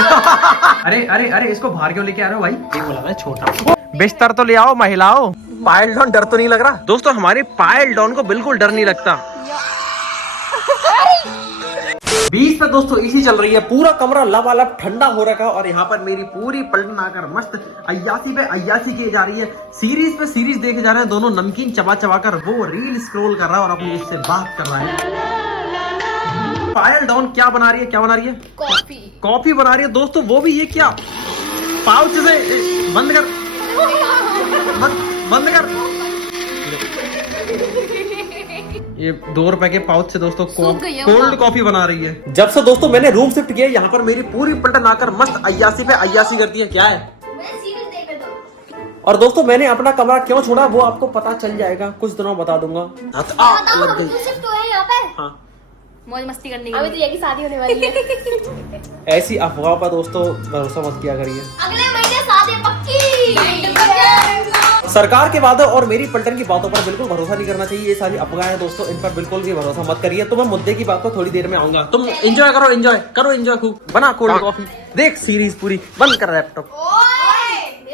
अरे अरे अरे इसको बाहर क्यों लेके आ रहे हो भाई? ये बोला मैं छोटा। बिस्तर तो ले आओ महिलाओं। पायल डॉन डर तो नहीं लग रहा? दोस्तों हमारे पायल डॉन को बिल्कुल डर नहीं लगता। 20 पे दोस्तों एसी चल रही है, पूरा कमरा लबालब ठंडा हो रखा है और यहाँ पर मेरी पूरी पलटन आकर मस्त अय्यासी पे अय्यासी की जा रही है। सीरीज पे सीरीज देखे जा रहे हैं, दोनों नमकीन चबा चबा कर वो रील स्क्रॉल कर रहा है और अपनी इससे बात कर रहा है। पायल डॉन क्या बना रही है? क्या बना रही है? कॉफी बना रही है दोस्तों। वो भी ये क्या पाउच से बंद कर, बंद कर। ये 2 रुपए के पाउच से दोस्तों कोल्ड कॉफी बना रही है। जब से दोस्तों मैंने रूम शिफ्ट किया यहाँ पर मेरी पूरी पलटन आकर मस्त अय्यासी पे अय्यासी करती है। क्या है? और दोस्तों मैंने अपना कमरा क्यों छोड़ा वो आपको पता चल जाएगा, कुछ दिनों बता दूंगा। लग गई। हाँ मौज मस्ती करने अभी तो ये की शादी होने वाली है। ऐसी अफवाह पर दोस्तों भरोसा मत किया करिए। अगले महीने शादी पक्की। सरकार के वादों और मेरी पलटन की बातों पर बिल्कुल भरोसा नहीं करना चाहिए। ये सारी अफवाहें दोस्तों, इन पर बिल्कुल भी भरोसा मत करिए। तो मैं मुद्दे की बात पर थोड़ी देर में आऊंगा। तुम एंजॉय करो, एंजॉय खूब। बना कोल्ड कॉफी, देख सीरीज पूरी, बंद कर लैपटॉप।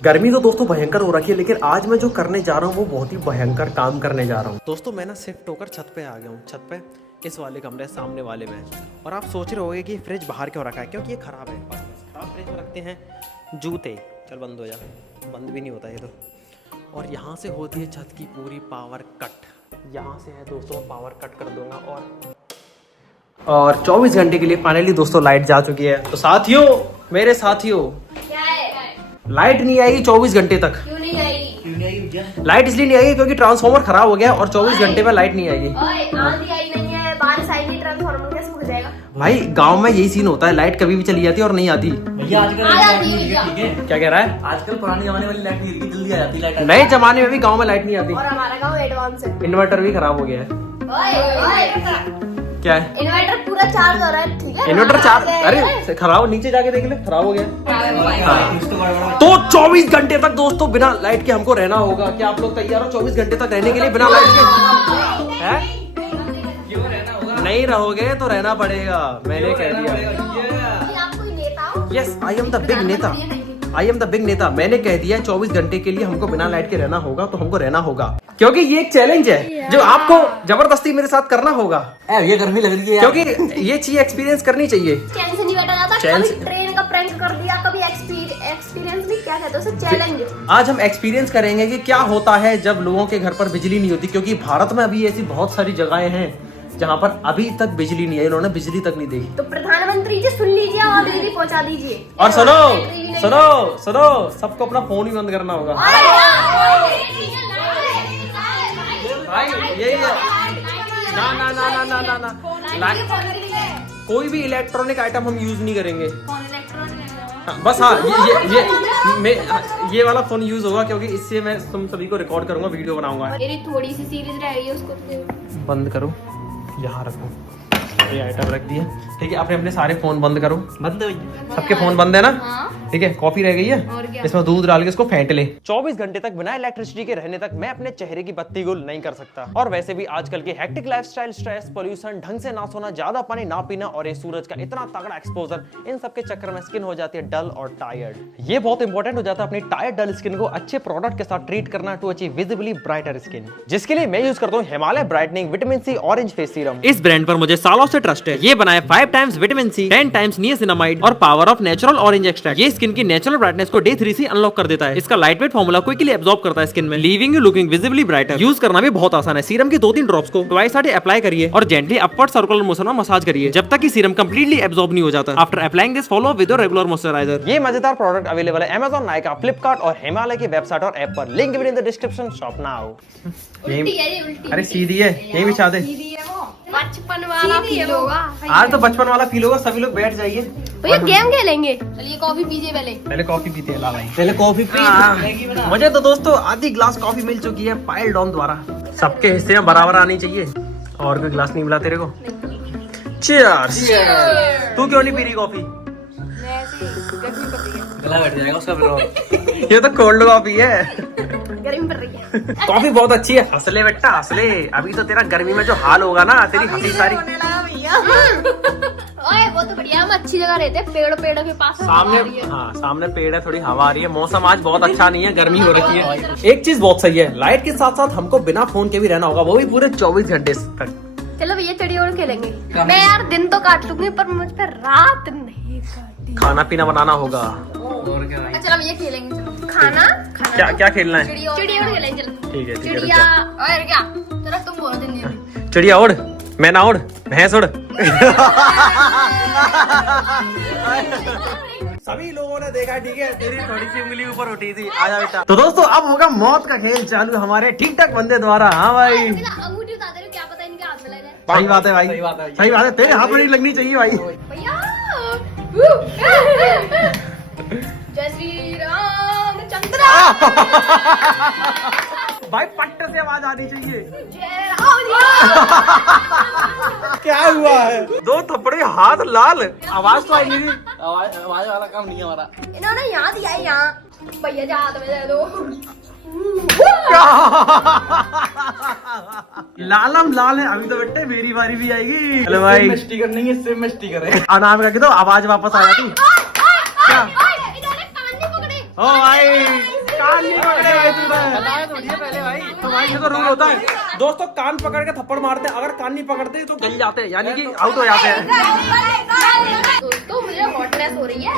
गर्मी तो दोस्तों भयंकर हो रखी है, लेकिन आज मैं जो करने जा रहा हूँ वो बहुत ही भयंकर काम करने जा रहा हूँ। दोस्तों मैं ना शिफ्ट होकर छत पे आ गया हूँ। छत पे इस वाले कमरे सामने वाले में। और आप सोच रहे होगे कि फ्रिज बाहर क्यों रखा है, क्योंकि ये खराब है। खराब फ्रिज में रखते हैं जूते। चल बंद हो जा, बंद भी नहीं होता ये तो। और यहाँ से होती है छत की पूरी पावर कट। यहाँ से है दोस्तों, पावर कट कर दूंगा। और 24 घंटे के लिए फाइनली दोस्तों लाइट जा चुकी है। तो साथियों, मेरे साथियों, क्या है? लाइट नहीं आएगी 24 घंटे तक। क्यों नहीं आएगी? लाइट इसलिए नहीं आएगी क्योंकि ट्रांसफार्मर खराब हो गया और 24 घंटे में लाइट नहीं आएगी। आंधी आई नहीं है, बारिश आई नहीं, ट्रांसफार्मर कैसे रुक जाएगा? भाई गांव में यही सीन होता है, लाइट कभी भी चली जाती है और नहीं आती। भैया आजकल क्या कह रहा है? आजकल पुराने जमाने वाली लाइट नहीं, जल्दी आ जाती लाइट। नए जमाने में भी गांव में लाइट नहीं आती। और हमारा गांव एडवांस है। इन्वर्टर भी खराब हो गया है। क्या है? इन्वर्टर पूरा चार्ज हो रहा है, ठीक है? इन्वर्टर चार्ज, अरे खराब, नीचे जाके देख ले, खराब हो गया। हाँ। तो 24 घंटे तक दोस्तों बिना लाइट के हमको रहना होगा। क्या आप लोग तैयार हो 24 घंटे तक रहने के लिए बिना लाइट के? हैं? नहीं रहोगे तो रहना पड़ेगा, मैंने कह दिया। आप कोई नेता हो? Yes, I am the big neta. I am the big नेता। मैंने कह दिया 24 घंटे के लिए हमको बिना लाइट के रहना होगा, तो हमको रहना होगा, क्योंकि ये एक चैलेंज है जो आपको जबरदस्ती मेरे साथ करना होगा। ये गर्मी लग रही है क्योंकि ये चीज एक्सपीरियंस करनी चाहिए। चैन से नहीं बैठा जाता। कभी ट्रेन का प्रैंक कर दिया, कभी एक्सपीरियंस नहीं, क्या कहते हैं उसे? चैलेंज। आज हम एक्सपीरियंस करेंगे कि क्या होता है जब लोगों के घर पर बिजली नहीं होती, क्योंकि भारत में अभी ऐसी बहुत सारी जगहें हैं जहाँ पर अभी तक बिजली नहीं है, इन्होंने बिजली तक नहीं देखी। तो प्रधानमंत्री जी सुन लीजिए और बिजली पहुँचा दीजिए। और सुनो सुनो सुनो, सबको अपना फोन ही बंद करना होगा भाई। यही है। ना ना ना ना ना ना ना, कोई भी इलेक्ट्रॉनिक आइटम हम यूज नहीं करेंगे। बस हाँ, ये वाला फोन यूज होगा, क्योंकि इससे मैं तुम सभी को रिकॉर्ड करूंगा, वीडियो बनाऊंगा। मेरी थोड़ी सी सीरीज रह गई है, उसको बंद करो, यहाँ रखो, ये आइटम रख दिया। ठीक है, अपने सारे फोन बंद करो। बंद, सबके फोन बंद है ना? ठीक है, कॉफी रह गई है, इसमें दूध डाल के इसको फेंट ले। 24 घंटे तक बिना इलेक्ट्रिसिटी के रहने तक मैं अपने चेहरे की बत्ती गुल नहीं कर सकता। और वैसे भी आजकल के हेक्टिक लाइफस्टाइल, स्ट्रेस, पोल्यूशन, ढंग से ना सोना, ज्यादा पानी ना पीना और ये सूरज का इतना तगड़ा एक्सपोजर, इन सब के चक्कर में स्किन हो जाती है डल और टायर्ड। ये बहुत इंपॉर्टेंट हो जाता है अपनी टायर्ड डल स्किन को अच्छे प्रोडक्ट के साथ ट्रीट करना to achieve visibly brighter skin, जिसके लिए मैं यूज करता हूँ Himalaya brightening vitamin C orange face serum. इस ब्रांड पर मुझे सालों से ट्रस्ट है। ये बनाया 5 times vitamin C, 10 times niacinamide और power of natural orange extract. ये स्किन की नेचुरल ब्राइटनेस को डे 3 से अनलॉक कर देता है। इसका light weight formula quickly absorb करता है स्किन में, leaving you looking visibly brighter. Use करना भी बहुत आसान है। सीरम की 2-3 ड्रॉप्स को ट्वाइस अ डे अप्लाई करिए और जेंटली अपवर्ड सर्कुलर मोशन में मसाज करिए जब तक कि सीरम कंप्लीटली एब्जॉर्ब नहीं हो जाता। After applying this follow with your regular moisturiser. ये मजेदार प्रोडक्ट अवेलेबल है Amazon, नाइका, फ्लिपकार्ट और हिमालय की वेबसाइट और ऐप पर। Link in the description, shop now. अरे सीधी है, यही बिछा दे। 55 वाला फील होगा आज तो 55 वाला फील होगा। सभी लोग बैठ जाइए, भैया गेम खेलेंगे। चलिए कॉफी पीजिए पहले कॉफी पीते हैं। ला भाई, पहले कॉफी पी। मुझे तो दोस्तों आधी ग्लास कॉफी मिल चुकी है पायल डॉन द्वारा। सबके हिस्से में बराबर आनी चाहिए। और कोई ग्लास नहीं मिला तेरे को? चीयर्स। तू क्यों नहीं पी रही कॉफी? गला बैठ जाएगा उसका फिर। ये तो कोल्ड कॉफी है। गर्मी पड़ रही है। कॉफी बहुत अच्छी है। हंसले बेटा हंसले, अभी तो तेरा गर्मी में जो हाल होगा ना, तेरी हंसी सारी। ओए वो तो बढ़िया, हम अच्छी जगह रहते हैं, पेड़ पेड़ के पास सामने, हाँ सामने पेड़ है, थोड़ी हवा आ रही है। मौसम आज बहुत अच्छा नहीं है, गर्मी हो रही है। एक चीज बहुत सही है, लाइट के साथ साथ हमको बिना फोन के भी रहना होगा, वो भी पूरे 24 घंटे तक। चलो भैया चिड़ी उड़ खेलेंगे। मैं यार दिन तो काट लूंगी पर मुझ पे रात नहीं काटी। खाना पीना बनाना होगा। और क्या भाई? चलो भैया खेलेंगे, चलो खाना क्या क्या खेलना है? चिड़ी उड़ खेलेंगे, चलो। ठीक है ठीक है, चिड़िया और क्या, चलो तुम बोलो दिन में। चिड़िया उड़, मैना उड़, भैंस उड़। सभी लोगों ने देखा, ठीक है, तेरी थोड़ी सी उंगली ऊपर उठी थी। आजा बेटा। तो दोस्तों अब होगा मौत का खेल चालू हमारे ठीक ठाक बंदे द्वारा। हाँ भाई अंगूठी उतार दे रहे हो, क्या पता इनके हाथ में लग जाए। सही बात है भाई, सही बात है। सही बात है, तेरे हाथ में नहीं लगनी चाहिए भाई। भैया जय श्री रामचंद्र। भाई पट्ट से आवाज आनी चाहिए। जय राम जी। क्या हुआ है? दो थप्पड़े, हाथ लाल, आवाज तो आई नहीं। आवाज वाला काम नहीं है हमारा। इन्होंने यहाँ दिया है, यहाँ भैया जा हाथ में दे दो। लालम लाल है। अभी तो बेटे मेरी बारी भी आएगी। हेलो भाई, में स्टिकर नहीं है, सिम में स्टिकर है। नाम करके तो आवाज वापस आ जाती। क्या? इन्होंने कान नहीं पकड़े। ओ भाई कान नहीं पकड़े भाई तुमने। बताया तो नहीं पहले भाई। तो भाई ये तो रूल होता है दोस्तों, कान पकड़ के थप्पड़ मारते हैं, अगर कान नहीं पकड़ते तो गल जाते हैं, यानी कि आउट हो जाते हैं। दोस्तों मुझे हॉटनेस हो रही है।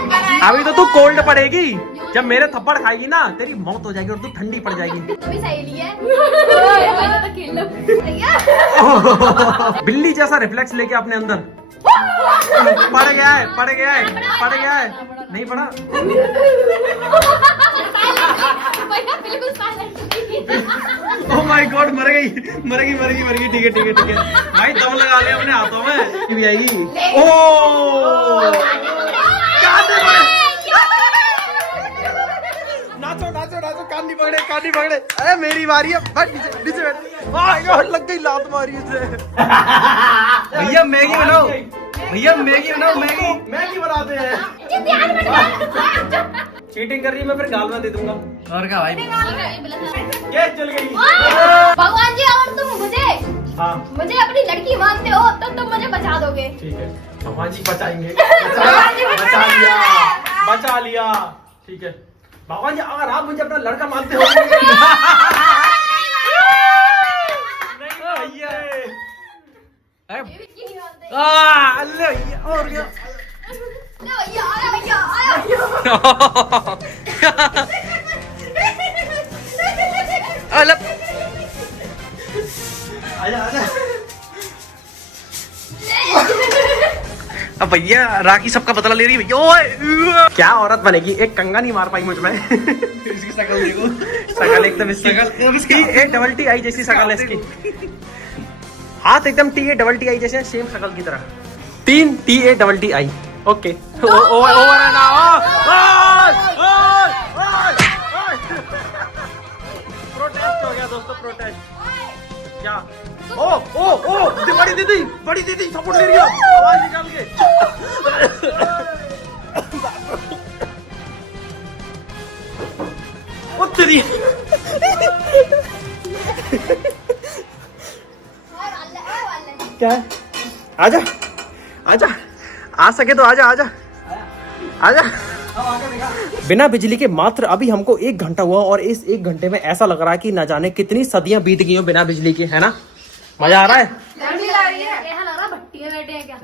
अभी तो तू कोल्ड पड़ेगी, जब मेरे थप्पड़ खाएगी ना तेरी मौत हो जाएगी और तू ठंडी पड़ जाएगी। तो भी सहेली है। तो खेल लो भैया। बिल्ली जैसा रिफ्लेक्स लेके अपने अंदर। पड़ गया है, पड़ गया है, पड़ गया है, नहीं पड़ा। भैया बिल्कुल साइलेंट। ओह माय गॉड, मर गई, मरेगी मरेगी मरेगी। ठीक है ठीक है ठीक है भाई, दम लगा ले अपने हाथों में, ये भी आएगी। ओह नाचो नाचो नाचो, कान नहीं पकड़े, कान नहीं पकड़े। अरे मेरी बारी है, बैठ नीचे नीचे बैठ। माय गॉड लग गई लात मारी उसे। भैया मैगी बनाओ, भैया मैगी बनाओ, मैगी। मैगी बनाते हैं। चीटिंग कर रही है, मैं फिर गाल में दे दूंगा। और क्या भाई? ये चल गई। भगवान जी अगर तुम हाँ मुझे अपनी लड़की मानते हो तो तुम मुझे बचा दोगे। ठीक है, भगवान जी बचाएंगे। भगवान जी बचा लिया, बचा लिया। ठीक है भगवान जी, अगर आप मुझे अपना लड़का मानते हो। अल्लाह भैया, और क्या? भैया आया, भैया आया। आजा आजा। अब भैया राखी सबका बदला ले रही है भैया। ओए क्या औरत बनेगी, एक कंगा नहीं मार पाई मुझ में। इसकी शक्ल देखो, शकल एकदम इसकी TATTI जैसी शकल है इसकी। हाथ एकदम TATTI जैसे, सेम शकल की तरह। 3 TATTI। ओके ओवर है ना। प्रोटेस्ट हो गया दोस्तों, प्रोटेस्ट। क्या? ओ बड़ी दीदी सपोर्ट ले रही है, आवाज निकाल के। ओ तेरी। क्या है? आजा आजा, आ सके तो आजा आजा आजा। बिना बिजली के मात्र अभी हमको 1 घंटा हुआ और इस 1 घंटे में ऐसा लग रहा है कि न जाने कितनी सदियां बीत गई हो बिना बिजली के, है ना? मजा आ रहा है? गर्मी लग रही है, ऐसा लग रहा है भट्टी में बैठे हैं क्या।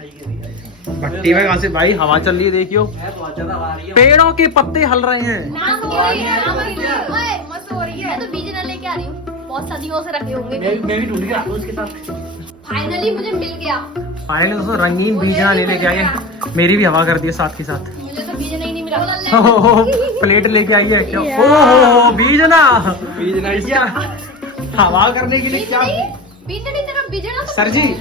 भट्टी में कहाँ से भाई, हवा चल रही है देखियो, बहुत ज्यादा आ रही है। पेड़ों के पत्ते हल रहे हैं। मस्त हो रही है, मस्त हो रही है। मैं तो बीज न लेके आ रही हूँ, बहुत सदियों से रखे होंगे। मैं भी ढूंढ के आता हूँ उसके साथ। फाइनली मुझे मिल गया। फाइनली दोस्तों रंगीन बीजना ले लेके आए, मेरी भी हवा कर दी है साथ के साथ। मुझे तो बीज नहीं मिला। प्लेट लेके आई है क्या? ओहो बीजना, बीजना क्या हवा करने के लिए क्या? बीजनी तरफ बीजना तो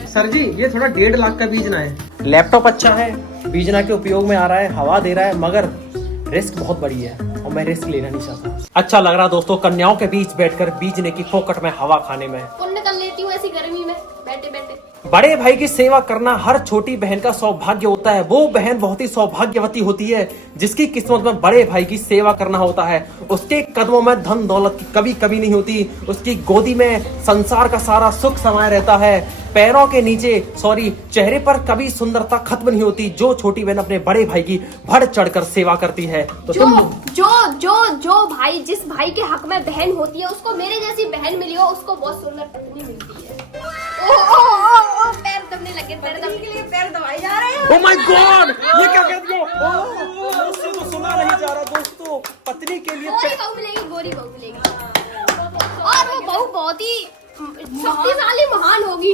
सर जी ये थोड़ा 1.5 लाख का बीजना है। लैपटॉप अच्छा है, बीजना के उपयोग में आ रहा है, हवा दे रहा है, मगर रिस्क बहुत बड़ी है और मैं रिस्क लेना नहीं चाहता। अच्छा लग रहा दोस्तों कन्याओं के बीच बैठकर बीजने की फोकट में हवा खाने में। पुण्य कर लेती हूँ ऐसी गर्मी में बैठे बैठे। बड़े भाई की सेवा करना हर छोटी बहन का सौभाग्य होता है। वो बहन बहुत ही सौभाग्यवती होती है जिसकी किस्मत में बड़े भाई की सेवा करना होता है। उसके कदमों में धन दौलत की कभी कभी नहीं होती, उसकी गोदी में संसार का सारा सुख समाया रहता है। पैरों के नीचे सॉरी चेहरे पर कभी सुंदरता खत्म नहीं होती जो छोटी बहन अपने बड़े भाई की बढ़ चढ़कर सेवा करती है। तो जो तुम जो जो जो भाई जिस भाई के हक में बहन होती है उसको मेरे जैसी बहन मिली हो उसको बहुत सुंदर पत्नी मिलती है। ओ पैर दबने लगे, पैर दबने के लिए पैर दबाए जा रहे हैं। ओह माय गॉड, ये क्या कह दिया? मुझसे तो सुना नहीं जा रहा दोस्तों, पत्नी के लिए गोरी बहू मिलेगी, गोरी बहू मिलेगी और वो बहू बहुत ही शक्तिशाली महान होगी।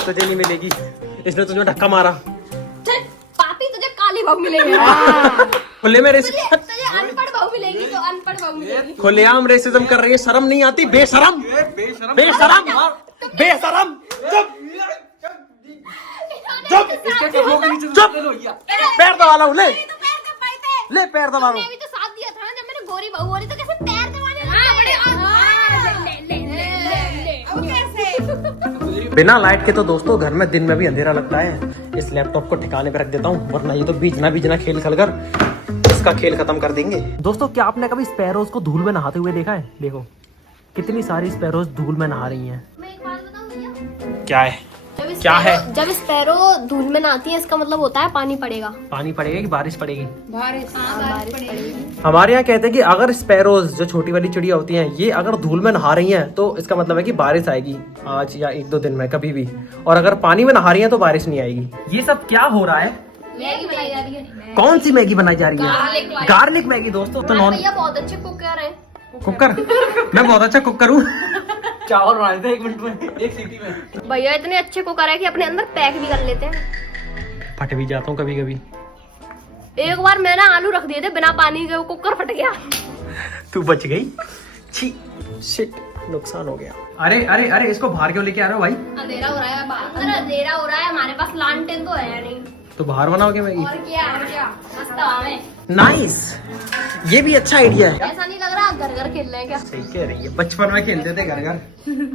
तुझे नहीं मिलेगी, इसने तुझे धक्का मारा। चल पापी, तुझे काली बहू मिलेगी। खुले में तुझे अनपढ़ बहू मिलेगी, तो अनपढ़ बहू मिलेगी। खुलेआम रेसिज्म कर रही है, शर्म नहीं आती? बेशरम बेशरम बेशरम। चुप चुप, पैर दबा ला, ले ले पैर दबा लो। भी तो साथ दिया था ना जब मैंने गोरी बहू हो रही तो कैसे पैर दबाने लगे? बिना लाइट के तो दोस्तों घर में दिन में भी अंधेरा लगता है। इस लैपटॉप को ठिकाने पे रख देता हूँ, वरना ये तो बीजना खेल कर इसका खेल खत्म कर देंगे। दोस्तों क्या आपने कभी स्पैरोज को धूल में नहाते हुए देखा है? देखो कितनी सारी स्पैरोज धूल में नहा रही हैं। मैं एक बात बताऊं भैया, क्या है? क्या है? जब स्पैरो धूल में नहाती है इसका मतलब होता है पानी पड़ेगा। पानी पड़ेगा कि बारिश पड़ेगी? बारिश पड़ेगी। हमारे यहाँ कहते हैं कि अगर स्पैरोज जो छोटी वाली चिड़िया होती हैं ये अगर धूल में नहा रही हैं तो इसका मतलब है कि बारिश आएगी आज या 1-2 दिन में कभी भी, और अगर पानी में नहा रही हैं तो बारिश नहीं आएगी। ये सब क्या हो रहा है? मैगी बनाई जा रही है। कौन सी मैगी बनाई जा रही है? गार्लिक मैगी दोस्तों। तो नॉन भैया बहुत अच्छे कुकर हैं। कुकर? मैं बहुत अच्छा कुकर हूँ। चावल बना देते 1 मिनट में, 1 सीटी में। भैया इतने अच्छे कुकर है कि अपने अंदर पैक भी कर लेते हैं। फट भी जाता हूँ कभी कभी। एक बार मैंने आलू रख दिए थे बिना पानी के, वो कुकर फट गया। तू बच गई। छी शिट, नुकसान हो गया। अरे अरे अरे, इसको बाहर क्यों लेके आ रहे हो भाई? अंधेरा हो रहा है बाहर, अंधेरा हो रहा है, हमारे पास लालटेन तो है नहीं। तो बाहर बनाओगे मैगी? और क्या मस्त हवा में। नाइस, ये भी अच्छा आइडिया है। ऐसा नहीं लग रहा घर घर खेल रहे हैं क्या? सही कह रही है, बचपन में खेलते थे घर घर।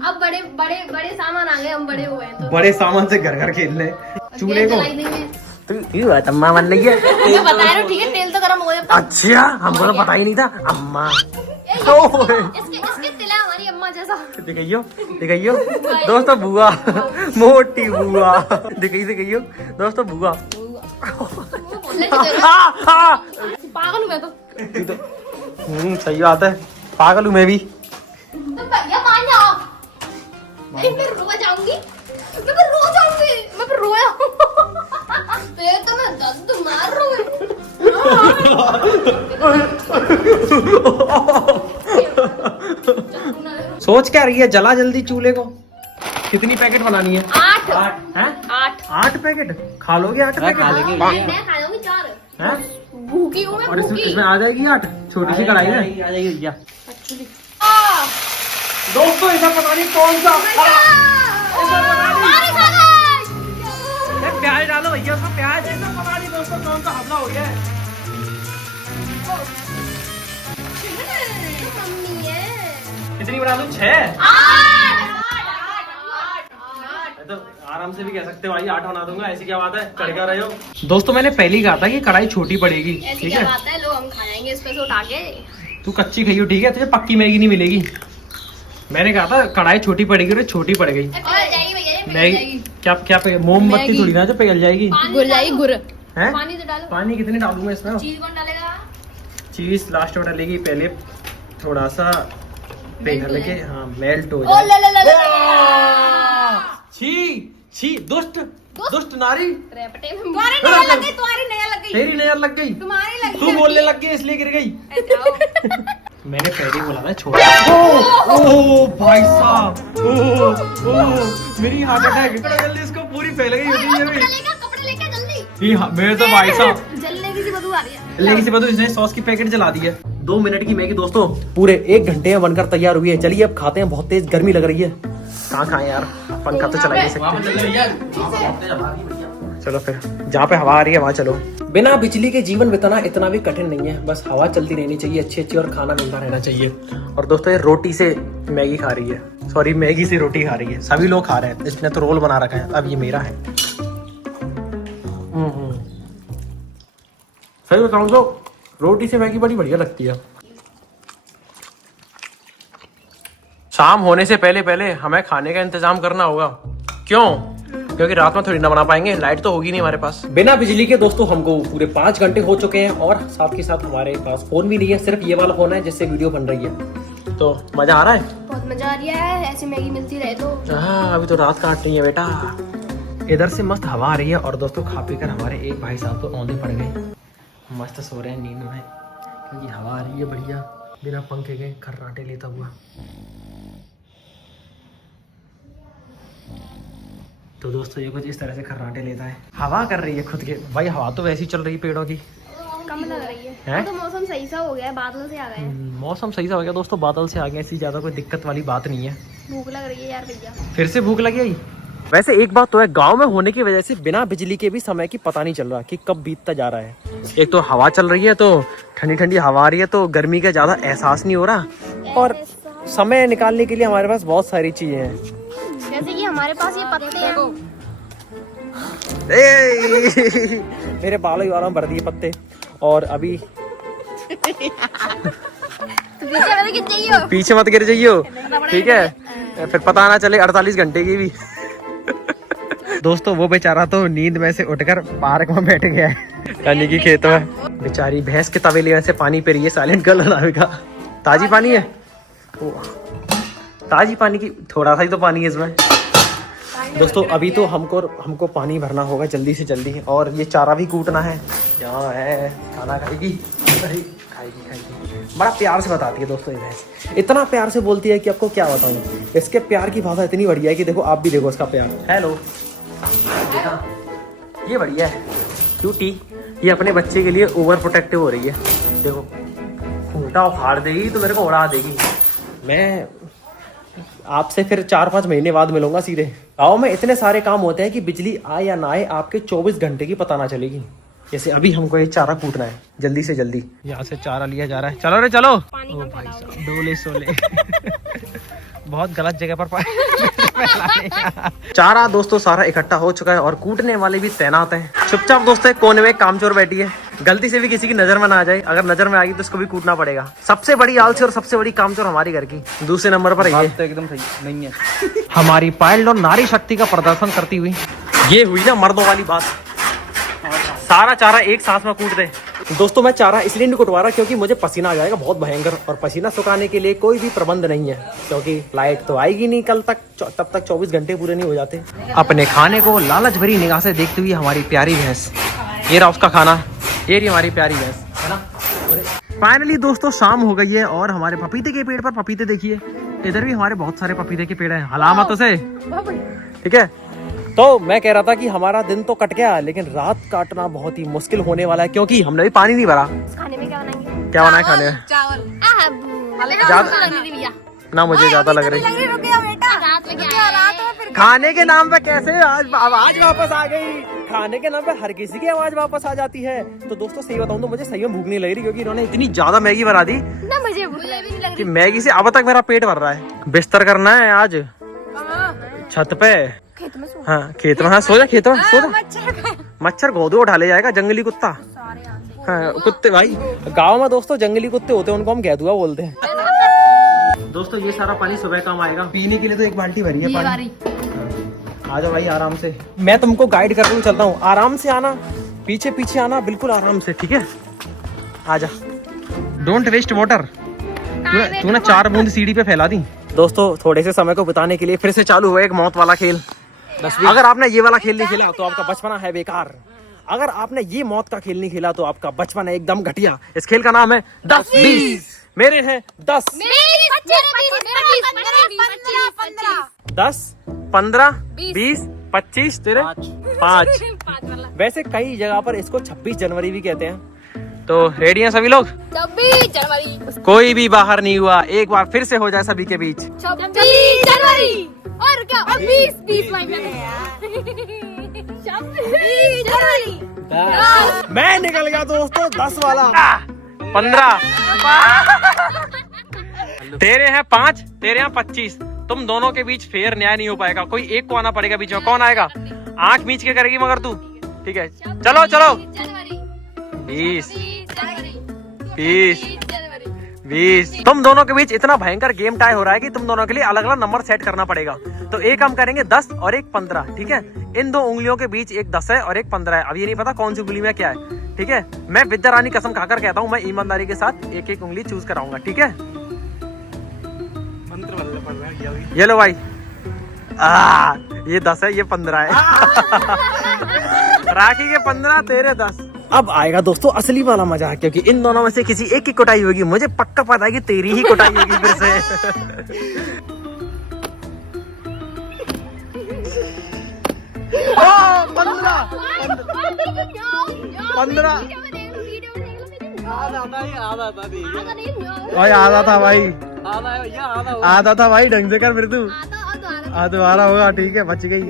अब बड़े बड़े बड़े सामान आ गए, हम बड़े हुए हैं तो बड़े सामान से घर घर खेल रहे। चूल्हे को जलाई देंगे। तू बात अम्मा मन लगी है। मैं बता रहा हूँ ठीक है, तेल तो गर्म हो गया। अच्छा, हमको तो पता ही नहीं था। अम्मा इसके तिला हमारी अम्मा जैसा। दिखाइयो दिखाइयो दोस्तों, बुआ मोटी बुआ दिखाइयो दोस्तों, बुआ। पागल हूँ मैं तो। सही बात है, पागल हूँ मैं भी। तो भैया मान जाओ। मैं रो जाऊंगी, मैं फिर रो जाऊंगी, मैं फिर रोया। ये तो मैं दर्द मार रही हूँ। सोच क्या रही है? जला जल्दी चूल्हे को। कितनी पैकेट बनानी है? 8 हैं? 8 पैकेट खा लोगे? 8 पैकेट खा लेंगे। मैं खा जाऊंगी 4। हैं? भूखी हूँ मैं, और भूखी। इसमें आ जाएगी 8 छोटी सी कढ़ाई में। आ जाइए भैया। दोस्तों ऐसा पता नहीं कौन सा प्याज डालो भैया, उसमें प्याज ऐसा पता नहीं दोस्तों कौन सा हमला हो गया है। कितनी बना दूं? 6? तो आराम से भी कह सकते हो भाई 8 बना दूंगा, ऐसी क्या बात है? चढ़ क्या रहे हो दोस्तों? मैंने पहले ही कहा था कि कढ़ाई छोटी पड़ेगी, ऐसी ठीक क्या है? बात है, लो हम खा जाएंगे इस पे से उठा के। तू कच्ची खाइयो, ठीक है? तुझे पक्की मैगी नहीं मिलेगी। मैंने कहा था कढ़ाई छोटी पड़ेगी और छोटी पड़ गई। पिघल जाएगी भैया, ये पिघल मैगी जाएगी। क्या मोमबत्ती थोड़ी ना जो पिघल जाएगी। गुर जाएगी, गुर। हैं? पानी तो डालो। पानी कितनी डालूंगा इसमें? चीज कौन डालेगा? चीज लास्ट में डालेगी, पहले थोड़ा सा पिघल के, हाँ मेल्ट हो ओ जाए। ले ले ले ले। छी दुष्ट नारी। रेपटे में तुम्हारी नजर लग गई, तुम्हारी नजर लग गई, तेरी नजर लग गई, तुम्हारी लग तू बोलने लग गई इसलिए गिर गई। गई। मैंने पहले ही बोला था छोड़। ओ भाई साहब, ओ मेरी हार्ट अटैक। जल्दी इसको पूरी फैल गई होती है कपड़े लेके जल्दी। ये मेरे तो भाई साहब जलने की सी बदबू आ रही है। लेकिन से बता, इसने सॉस की पैकेट जला दी है। 2 मिनट की मैगी दोस्तों पूरे 1 घंटे में बनकर तैयार हुई है। चलिए अब खाते हैं, बहुत तेज गर्मी लग रही है। कहाँ खाएं यार, पंखा तो चला ही नहीं सकते। चलो फिर जहाँ पे हवा आ रही है वहाँ चलो। बिना बिजली के जीवन बिताना इतना भी कठिन नहीं है, बस हवा चलती रहनी चाहिए अच्छी अच्छी और खाना मिलता रहना चाहिए। और दोस्तों ये रोटी से मैगी खा रही है, सॉरी मैगी से रोटी खा रही है। सभी लोग खा रहे हैं, इसने तो रोल बना रखा है, अब ये मेरा है। सही बताऊँ तो रोटी से मैगी बड़ी बढ़िया लगती है। शाम होने से पहले पहले हमें खाने का इंतजाम करना होगा। क्यों? क्योंकि रात में थोड़ी ना बना पाएंगे, लाइट तो होगी नहीं हमारे पास। बिना बिजली के दोस्तों हमको पूरे 5 घंटे हो चुके हैं और साथ के साथ हमारे पास फोन भी नहीं है, सिर्फ ये वाला फोन है जिससे वीडियो बन रही है। तो मजा आ रहा है? बहुत मजा आ रहा है, ऐसी मैगी मिलती रहे तो। हाँ, अभी तो रात काट रही है बेटा। इधर से मस्त हवा आ रही है और दोस्तों खा पी कर हमारे एक भाई साहब तो औंधे पड़ गए, मस्त सो रहे हैं नींद में क्योंकि हवा आ रही है बढ़िया, बिना पंखे के खर्राटे लेता हुआ। तो दोस्तों ये कुछ इस तरह से खर्राटे लेता है, हवा कर रही है खुद के। भाई हवा तो वैसी चल रही है पेड़ों की, कम लग रही है? तो मौसम सही सा हो गया है, बादल से आ गए हैं। मौसम सही सा हो गया दोस्तों, बादल से आ गए, ऐसी ज्यादा कोई दिक्कत वाली बात नहीं है। भूख लग रही है यार भैया, फिर से भूख लगी आई। वैसे एक बात तो है, गांव में होने की वजह से बिना बिजली के भी समय की पता नहीं चल रहा कि कब बीतता जा रहा है। एक तो हवा चल रही है तो ठंडी ठंडी हवा आ रही है तो गर्मी का ज्यादा एहसास नहीं हो रहा, और समय निकालने के लिए हमारे पास बहुत सारी चीजें हैं, जैसे कि हमारे पास ये पत्ते हैं। मेरे बालों वालों भर दिए पत्ते। और अभी पीछे मत गिर जाइयो, ठीक है? फिर पता ना चले 48 घंटे की भी। दोस्तों वो बेचारा तो नींद में से उठकर पार्क में बैठ गया है, यानी कि खेत में। बेचारी भैंस के तवेले में से पानी पी रही है, साइलेंट गर्ल नाविका। ताजी पानी है, ताजी पानी की थोड़ा सा ही तो पानी है इसमें। दोस्तों अभी तो हमको पानी भरना होगा जल्दी से जल्दी, और ये चारा भी कूटना है। यहाँ है, खाना खाएगी, खाएगी। बड़ा प्यार से बताती है दोस्तों ये भैंस, इतना प्यार से बोलती है कि आपको क्या बताऊं। इसके प्यार की भाषा इतनी बढ़िया है कि देखो, आप भी देखो इसका प्यार। हेलो, ये बढ़िया है क्यूटी, ये अपने बच्चे के लिए ओवर प्रोटेक्टिव हो रही है। देखो खूंटा उखाड़ देगी तो मेरे को उड़ा देगी। मैं आपसे फिर 4-5 महीने बाद मिलूंगा सीधे। गाँव में इतने सारे काम होते हैं कि बिजली आए या ना आए आपके 24 घंटे की पता ना चलेगी। जैसे अभी हमको ये चारा कूटना है जल्दी से जल्दी, यहाँ से चारा लिया जा रहा है। चलो रे चलो। ओ भाई साहब, डोले सोले बहुत गलत जगह पर चारा दोस्तों सारा इकट्ठा हो चुका है और कूटने वाले भी तैनात हैं। चुपचाप दोस्तों एक कोने में कामचोर बैठी है, गलती से भी किसी की नजर में ना आ जाए, अगर नजर में आएगी तो इसको भी कूटना पड़ेगा। सबसे बड़ी आलसी और सबसे बड़ी कामचोर हमारी घर की। दूसरे नंबर पर ये तो एकदम सही नहीं है। हमारी पाइल्ड और नारी शक्ति का प्रदर्शन करती हुई ये हुई ना मर्दों वाली बात, सारा चारा एक सांस में कूट दे। दोस्तों मैं चारा इसलिए नहीं कुटवा रहा क्योंकि मुझे पसीना आ जाएगा बहुत भयंकर, और पसीना सुखाने के लिए कोई भी प्रबंध नहीं है क्योंकि लाइट तो आएगी नहीं कल तक, तब तक 24 घंटे पूरे नहीं हो जाते। अपने खाने को लालच भरी निगाह से देखती हुई हमारी प्यारी भैंस, ये रहा उसका खाना, ये रही हमारी प्यारी भैंस, है ना। फाइनली दोस्तों शाम हो गई है और हमारे पपीते के पेड़ पर पपीते देखिए, इधर भी हमारे बहुत सारे पपीते के पेड़ हैं। हलामत उसे, ठीक है। तो मैं कह रहा था कि हमारा दिन तो कट गया लेकिन रात काटना बहुत ही मुश्किल होने वाला है क्योंकि हमने भी पानी नहीं भरा। खाने में क्या बनाएंगे? क्या बनाए खाने में? ना मुझे ज्यादा लग रही खाने के नाम पे। कैसे आज आवाज वापस आ गई? खाने के नाम पे हर किसी की आवाज वापस आ जाती है। तो दोस्तों सही बताऊं तो मुझे सही में भूख नहीं लग रही क्योंकि इन्होंने इतनी ज्यादा मैगी बना दी ना, मुझे भूख भी नहीं लग कि मैगी से अब तक मेरा पेट भर रहा है। बिस्तर करना है आज छत पे, खेत में। हाँ खेत में, हाँ सो जा, खेत में सो जा। मच्छर गोदो उठा ले जाएगा, जंगली कुत्ता। हाँ कुत्ते भाई, गाँव में दोस्तों जंगली कुत्ते होते हैं, उनको हम गैदुआ बोलते हैं। दोस्तों ये सारा पानी सुबह काम आएगा, पीने के लिए तो एक बाल्टी भरी है पानी। आ जाओ भाई आराम से, मैं तुमको गाइड कर रहा हूँ, चलता हूँ। आराम से आना, पीछे पीछे आना, बिल्कुल आराम से, ठीक है। आजा, डोंट वेस्ट वाटर। तूने 4 बूंद सीढ़ी पे फैला दी। दोस्तों थोड़े से समय को बिताने के लिए फिर से चालू हुआ एक मौत वाला खेल। अगर आपने ये वाला खेल नहीं खेला तो आपका बचपना है बेकार। अगर आपने ये मौत का खेल नहीं खेला तो आपका बचपन है एकदम घटिया। इस खेल का नाम है 10-20। मेरे हैं 10, 10, 15, 20, 25, तेरे 5। वैसे कई जगह पर इसको 26 जनवरी भी कहते हैं। तो रेडी हैं सभी लोग? 26 जनवरी। कोई भी बाहर नहीं हुआ, एक बार फिर से हो जाए सभी के बीच। 26 जनवरी और क्या, 20 जनवरी। मैं निकल गया दोस्तों 10 वाला। 15। तेरे हैं 5, तेरे हैं 25। तुम दोनों के बीच फेयर न्याय नहीं हो पाएगा, कोई एक को आना पड़ेगा बीच में। कौन आएगा? आंख मीच के करेगी मगर तू, ठीक है। चलो चलो, 20, 20, 20। तुम दोनों के बीच इतना भयंकर गेम टाई हो रहा है कि तुम दोनों के लिए अलग अलग नंबर सेट करना पड़ेगा। तो एक हम करेंगे 10 और एक 15, ठीक है। इन दो उंगलियों के बीच एक 10 है और एक 15 है। अब ये नहीं पता कौन सी उंगली में क्या है, ठीक है। मैं विद्या रानी कसम खाकर कहता हूँ, मैं ईमानदारी के साथ एक एक उंगली चूज कराऊंगा, ठीक है। ये लो भाई, ये 10 है, ये 15 है। राखी के 15, तेरे 10। अब आएगा दोस्तों असली वाला मजा, क्योंकि इन दोनों में से किसी एक की कुटाई होगी। मुझे पक्का पता है कि तेरी ही कुटाई होगी फिर से। 15। आधा था भाई, आधा था भाई, ढंग से कर फिर तू। दोबारा होगा, ठीक है, बच गई।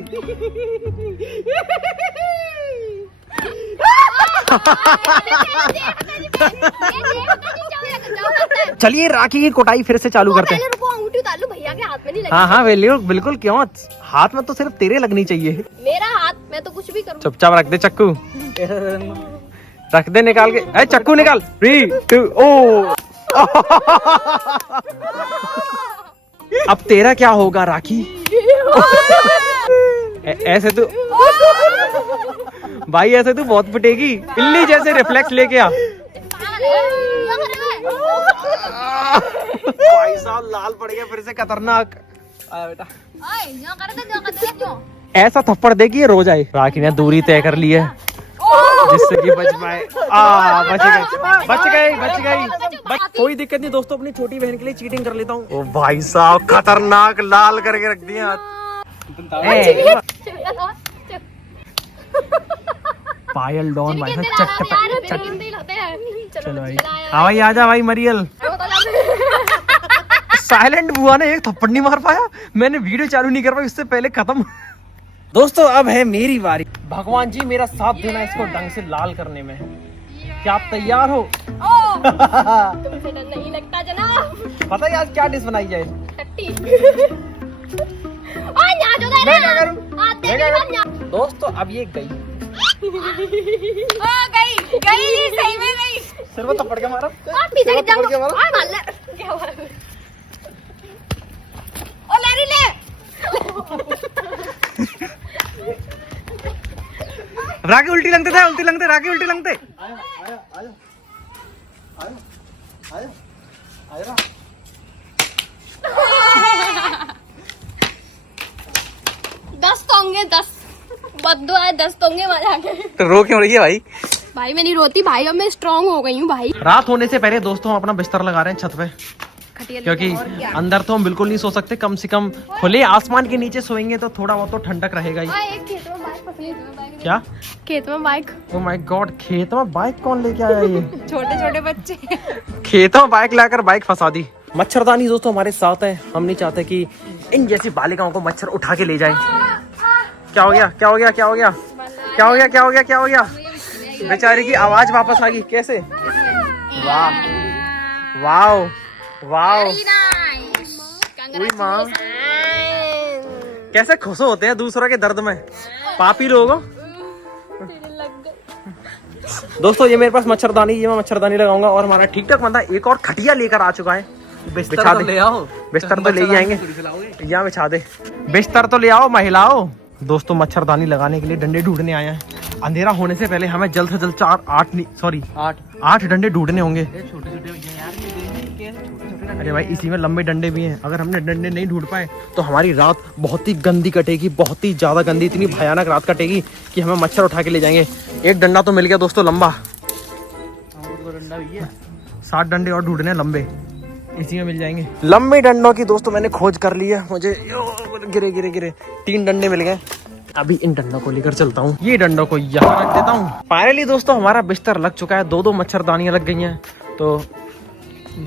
चलिए राखी की कुटाई फिर से चालू करते हैं। अंगूठी उतार लो, भैया के हाथ में नहीं लगी। हाँ बिल्कुल, क्यों, हाथ में तो सिर्फ तेरे लगनी चाहिए। मेरा हाथ, मैं तो कुछ भी करूँ। चुपचाप रख दे चक्कू, रख दे निकाल के। अरे चक्कू निकाल। 3, 2, ओ। अब तेरा क्या होगा राखी? ऐसे तू भाई, ऐसे तू बहुत पिटेगी। इल्ली जैसे रिफ्लेक्स लेके आ। भाई साहब लाल पड़ गया फिर से, खतरनाक। आया बेटा, ऐसा थप्पड़ दे कि ये रो जाए। राखी ने दूरी तय कर ली है जिससे कि बच पाए। बच गई। कोई दिक्कत नहीं दोस्तों, अपनी छोटी बहन के लिए चीटिंग कर लेता हूँ। ओ भाई साहब, खतरनाक लाल करके रख दिए हाथ। पायल डॉन भाई, चलो भाई, हाँ भाई आजा भाई मरियल। साइलेंट बुआ ने एक थप्पड़ नहीं मार पाया। मैंने वीडियो चालू नहीं कर पाई, उससे पहले खत्म। दोस्तों अब है मेरी बारी। भगवान जी मेरा साथ देना इसको ढंग से लाल करने में। क्या आप तैयार हो? तुमसे डर नहीं लगता जनाब। पता है आज क्या डिश बनाई जाए? मैं क्या करूं? दोस्तों अब ये गई। गई सही में गई। सिर में थप्पड़ के मारा। राखी उल्टी लंगते थे, राखी उल्टी लंगते। 10 तो होंगे, 10 बद्दो है, 10 तो होंगे मजा के। तो रो क्यों रही है भाई? भाई मैं नहीं रोती भाई, अब मैं स्ट्रांग हो गई हूँ भाई। रात होने से पहले दोस्तों हम अपना बिस्तर लगा रहे हैं छत पे, क्योंकि अंदर तो हम बिल्कुल नहीं सो सकते। कम से कम खुले आसमान के नीचे सोएंगे तो थोड़ा बहुत तो ठंडक रहेगा ही। क्या खेत में बाइक? ओ माय गॉड, खेत में बाइक कौन लेके आया? ये छोटे छोटे बच्चे खेतों में बाइक लाकर बाइक फंसा दी। मच्छरदानी दोस्तों हमारे साथ है। हम नहीं चाहते कि इन जैसी बालिकाओं को मच्छर उठा के ले जाए। क्या हो गया? बेचारी की आवाज वापस आ गई। कैसे? वाह माँ, कैसे खुश होते हैं दूसरों के दर्द में, पापी लोग। दोस्तों ये मेरे पास मच्छरदानी, ये मैं मच्छरदानी लगाऊंगा। और हमारा ठीक ठाक बंदा एक और खटिया लेकर आ चुका है। बिस्तर तो ले आओ, बिस्तर तो ले आएंगे, यहाँ बिछा दे। बिस्तर तो ले आओ महिलाओं। दोस्तों मच्छरदानी लगाने के लिए डंडे ढूंढने आए हैं। अंधेरा होने से पहले हमें जल्द से जल्द 8 डंडे ढूंढने होंगे। अरे भाई इसी में लंबे डंडे भी हैं। अगर हमने डंडे नहीं ढूंढ पाए तो हमारी रात बहुत ही गंदी कटेगी, बहुत ही ज्यादा गंदी, इतनी भयानक रात कटेगी कि हमें मच्छर उठा के ले जाएंगे। एक डंडा तो मिल गया दोस्तों लंबा। 7 डंडे और ढूंढने लंबे, इसी में मिल जाएंगे। लंबे डंडों की दोस्तों मैंने खोज कर ली है। मुझे गिरे 3 डंडे मिल गए। अभी इन डंडों को लेकर चलता हूँ, ये डंडों को यहाँ रख देता हूँ। फाइनली दोस्तों हमारा बिस्तर लग चुका है। 2 मच्छरदानियां लग गई हैं, तो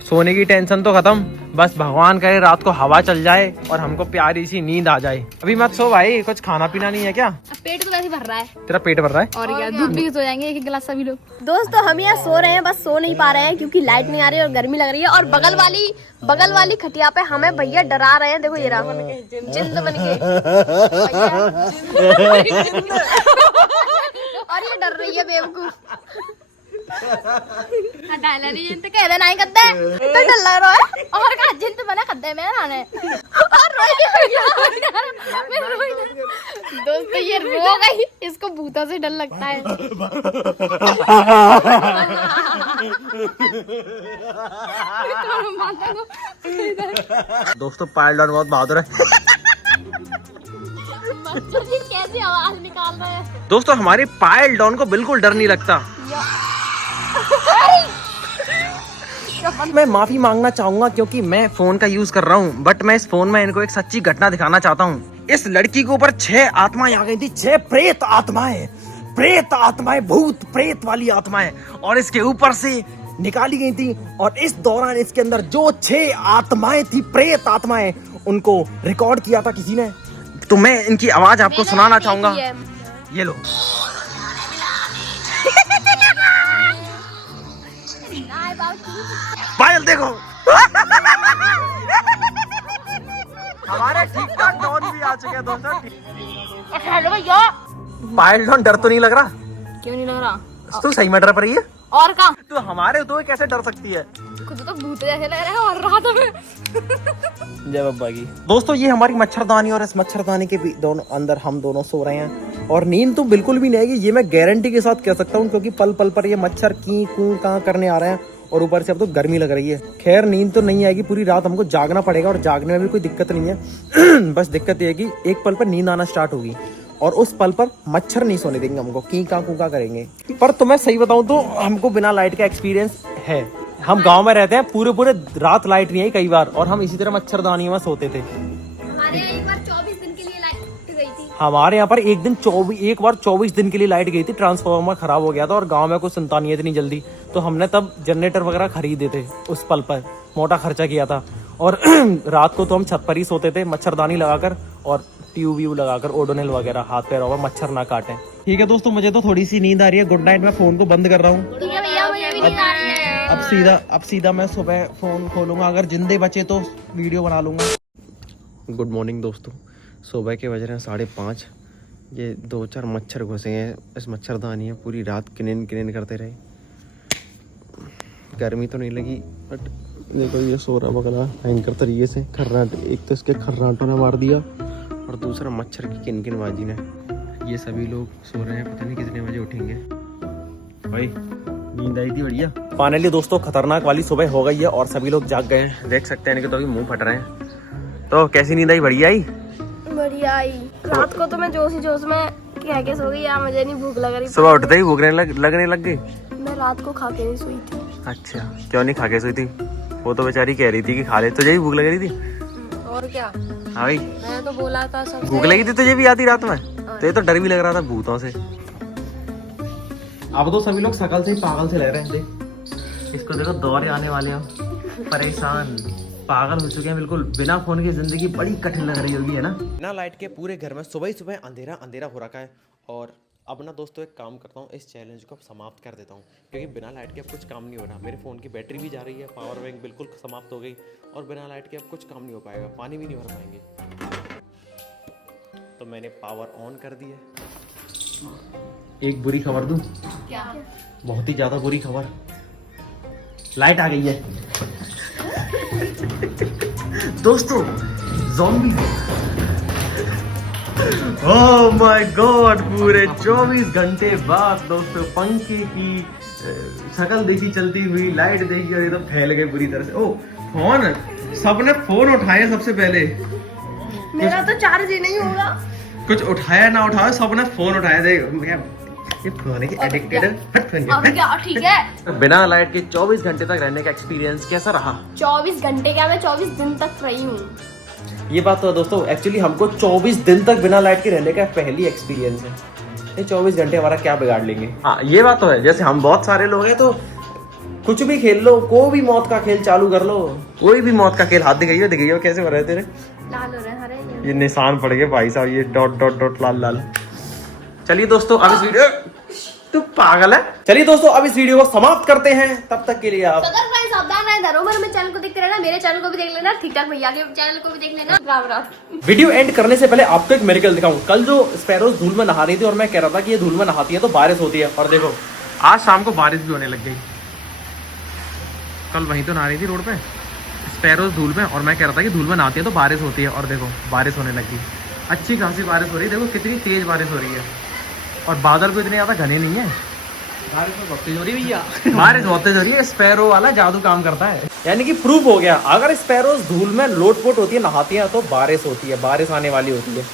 सोने की टेंशन तो खत्म। बस भगवान करे रात को हवा चल जाए और हमको प्यारी सी नींद आ जाए। अभी मत सो भाई, कुछ खाना पीना नहीं है क्या? पेट तो वैसे भर रहा है। तेरा पेट भर रहा है? और क्या, दूध पी के सो जाएंगे एक गिलास सभी लोग। दोस्तों हम यहाँ सो रहे हैं, बस सो नहीं पा रहे हैं क्योंकि लाइट नहीं आ रही है और गर्मी लग रही है। और बगल वाली खटिया पे हमें भैया डरा रहे हैं। देखो ये रहा जिंद बन के और ये डर रही है बेवकूफ। डायला नहीं जिन तो कह देना ही करते तो डर लग रहा है और का जिन तो बना करते मैं आने और दोस्तों ये रो गई, इसको भूतों से डर लगता है। दोस्तों पायल डॉन बहुत बहादुर है। कैसी आवाज निकाल रहा है। दोस्तों हमारे पायल डॉन को बिल्कुल डर नहीं लगता। मैं माफी मांगना चाहूंगा क्योंकि मैं फोन का यूज कर रहा हूँ, बट मैं इस फोन में इनको एक सच्ची घटना दिखाना चाहता हूँ। इस लड़की के ऊपर 6 आत्माएं आ गई थी, 6 प्रेत आत्माएं, भूत प्रेत वाली आत्माएं, और इसके ऊपर से निकाली गई थी। और इस दौरान इसके अंदर जो 6 आत्माएं थी, प्रेत आत्माएं, उनको रिकॉर्ड किया था किसी ने। तो मैं इनकी आवाज आपको सुनाना चाहूंगा। ये लो। पायल देखो। हमारे ठीक ठाक डॉन भी आ चुके हैं दोस्तों। हेलो भैया। पायल डॉन डर तो नहीं लग रहा? क्यों नहीं लग रहा? तू सही में डर रही है? और का तो हमारे तो कैसे डर सकती है? खुद तो भूत जैसे लग रहे हैं और रात में। जय बब्बा की। दोस्तों ये हमारी मच्छरदानी, और इस मच्छरदानी के भी दोनों अंदर हम दोनों सो रहे हैं, और नींद तो बिल्कुल भी नहीं आएगी, ये मैं गारंटी के साथ कह सकता हूँ, क्योंकि पल पल पर ये मच्छर की कूं कहाँ करने आ रहे हैं, और ऊपर से अब तो गर्मी लग रही है। खैर नींद तो नहीं आएगी, पूरी रात हमको जागना पड़ेगा, और जागने में भी कोई दिक्कत नहीं है। बस दिक्कत ये है कि एक पल पर नींद आना स्टार्ट होगी, और उस पल पर मच्छर नहीं सोने देंगे हमको, की का कूका करेंगे। पर तुम्हें सही बताऊं तो हमको बिना लाइट का एक्सपीरियंस है। हम गांव में रहते हैं, पूरे रात लाइट नहीं आई कई बार, और हम इसी तरह मच्छरदानियों में सोते थे। हमारे यहाँ एक बार 24 दिन के लिए लाइट गई थी। हमारे यहाँ पर एक बार 24 दिन के लिए लाइट गई थी, ट्रांसफार्मर खराब हो गया था, और गांव में कुछ सुनता नहीं है इतनी जल्दी, तो हमने तब जनरेटर वगैरह खरीदे थे। उस पल पर मोटा खर्चा किया था, और रात को तो हम छत पर ही सोते थे, मच्छरदानी लगाकर और ट्यूब व्यू लगाकर, ओडोनिल वगैरह हाथ पैरों में मच्छर ना काटे। ठीक है दोस्तों, मुझे तो थोड़ी सी नींद आ रही है। Good night. मैं फोन को बंद कर रहा हूँ। ठीक है भैया, मुझे भी नींद आ रही है। अब सीधा मैं सुबह फोन खोलूंगा, अगर जिंदे बचे तो वीडियो बना लूंगा। गुड मॉर्निंग दोस्तों, सुबह के बज रहे हैं 5:30। ये 2-4 मच्छर घुसे हैं इस मच्छरदानी में, पूरी रात किन करते रहे। गर्मी तो नहीं लगी, बट देखो ये सो रहा बगला भयंकर तरीके से। खर्राट, एक तो इसके खर्राटों ने मार दिया, और दूसरा मच्छर की किनकिनबाजी ने। ये सभी लोग सो रहे हैं, पता नहीं कितने बजे उठेंगे। भाई नींद आई थी बढ़िया। फाइनली दोस्तों खतरनाक वाली सुबह हो गई है, और सभी लोग जाग गए हैं। देख सकते हैं कि तो अभी मुंह फट रहे हैं। तो कैसी नींद आई? बढ़िया आई? बढ़िया आई। रात को तो मैं जोश में कह के सो गई, यार मुझे नहीं भूख लग रही। सुबह उठते ही भूख लगने लग गई। मैं रात को खा के नहीं सोई थी। अच्छा, क्यों नहीं खा के सोई थी? वो तो बेचारी कह रही थी कि खा ले, तुझे भी भूख लग रही थी? और क्या? हाँ भाई, मैंने तो बोला था सबसे। भूख लगी थी तुझे भी आधी रात में? तो ये तो डर भी लग रहा था भूतों से। अब तो सभी लोग शकल से ही पागल से लग रहे हैं। देख इसको, देखो दौरे आने वाले हो, परेशान पागल हो चुके हैं बिल्कुल। बिना फोन की जिंदगी बड़ी कठिन लग रही होगी, है ना? बिना लाइट के पूरे घर में सुबह ही सुबह अंधेरा हो रखा है। और अब ना दोस्तों एक काम करता हूँ, इस चैलेंज को अब समाप्त कर देता हूँ, क्योंकि बिना लाइट के अब कुछ काम नहीं हो रहा। मेरे फ़ोन की बैटरी भी जा रही है, पावर बैंक बिल्कुल समाप्त हो गई, और बिना लाइट के अब कुछ काम नहीं हो पाएगा, पानी भी नहीं भर पाएंगे। तो मैंने पावर ऑन कर दिया। एक बुरी खबर दूं? क्या? बहुत ही ज़्यादा बुरी खबर, लाइट आ गई है दोस्तों। ज़ॉम्बी। ओह माय गॉड, पूरे 24 घंटे बाद दोस्तों पंखे की शक्ल देखी चलती हुई, लाइट देखी, और ये तो फैल गए बुरी तरह से। ओ फोन, सबने फोन उठाया सबसे पहले। मेरा तो चार्ज ही नहीं होगा। कुछ उठाया ना उठाया, सबने फोन उठाया। देख ये फोन की एडिक्टेड है। अब क्या? ठीक है। बिना लाइट के 24 घंटे तक रहने का एक्सपीरियंस कैसा रहा? 24 घंटे क्या, मैं 24 दिन तक रही हूँ। ये बात तो है दोस्तों, एक्चुअली हमको 24 दिन तक बिना लाइट के रहने का पहली एक्सपीरियंस है। ये 24 घंटे हमारा क्या बिगाड़ लेंगे? हाँ ये बात तो है, जैसे हम बहुत सारे लोग हैं तो कुछ भी खेल लो, कोई भी मौत का खेल चालू कर लो, कोई भी मौत का खेल। हाथ दिखाइए हो कैसे हो रहे तेरे? लाल हो रहे हैं, हरे। ये निशान पड़ गए भाई साहब, ये डॉट लाल। चलिए दोस्तों अब इस वीडियो, तू पागल है। चलिए दोस्तों अब इस वीडियो को समाप्त करते हैं, तब तक के लिए आप सावधान रहें, धरोहर में चैनल को देखते रहना, मेरे चैनल को भी देख लेना, ठीक ठाक भैया के चैनल को भी देख लेना। राम। वीडियो एंड करने से पहले आपको एक मिरेकल दिखाऊं। कल जो स्पैरोज धूल में नहा रही थी, और मैं कह रहा था कि ये धूल में नहाती है तो बारिश होती है, और देखो आज शाम को बारिश भी होने लग गई। कल वहीं तो नहा रही थी रोड पे स्पैरोज धूल में, और मैं कह रहा था कि धूल में नहाती है तो बारिश होती है, और देखो बारिश होने लगी। अच्छी खासी बारिश हो रही है, देखो कितनी तेज बारिश हो रही है, और बादल को इतने ज़्यादा घने नहीं है। बारिश में बहुत तेज हो रही है भैया। बारिश बहुत तेज हो रही है, स्पैरो वाला जादू काम करता है। यानी कि प्रूफ हो गया, अगर स्पैरोज धूल में लोटपोट होती है, नहाती है तो बारिश होती है, बारिश आने वाली होती है।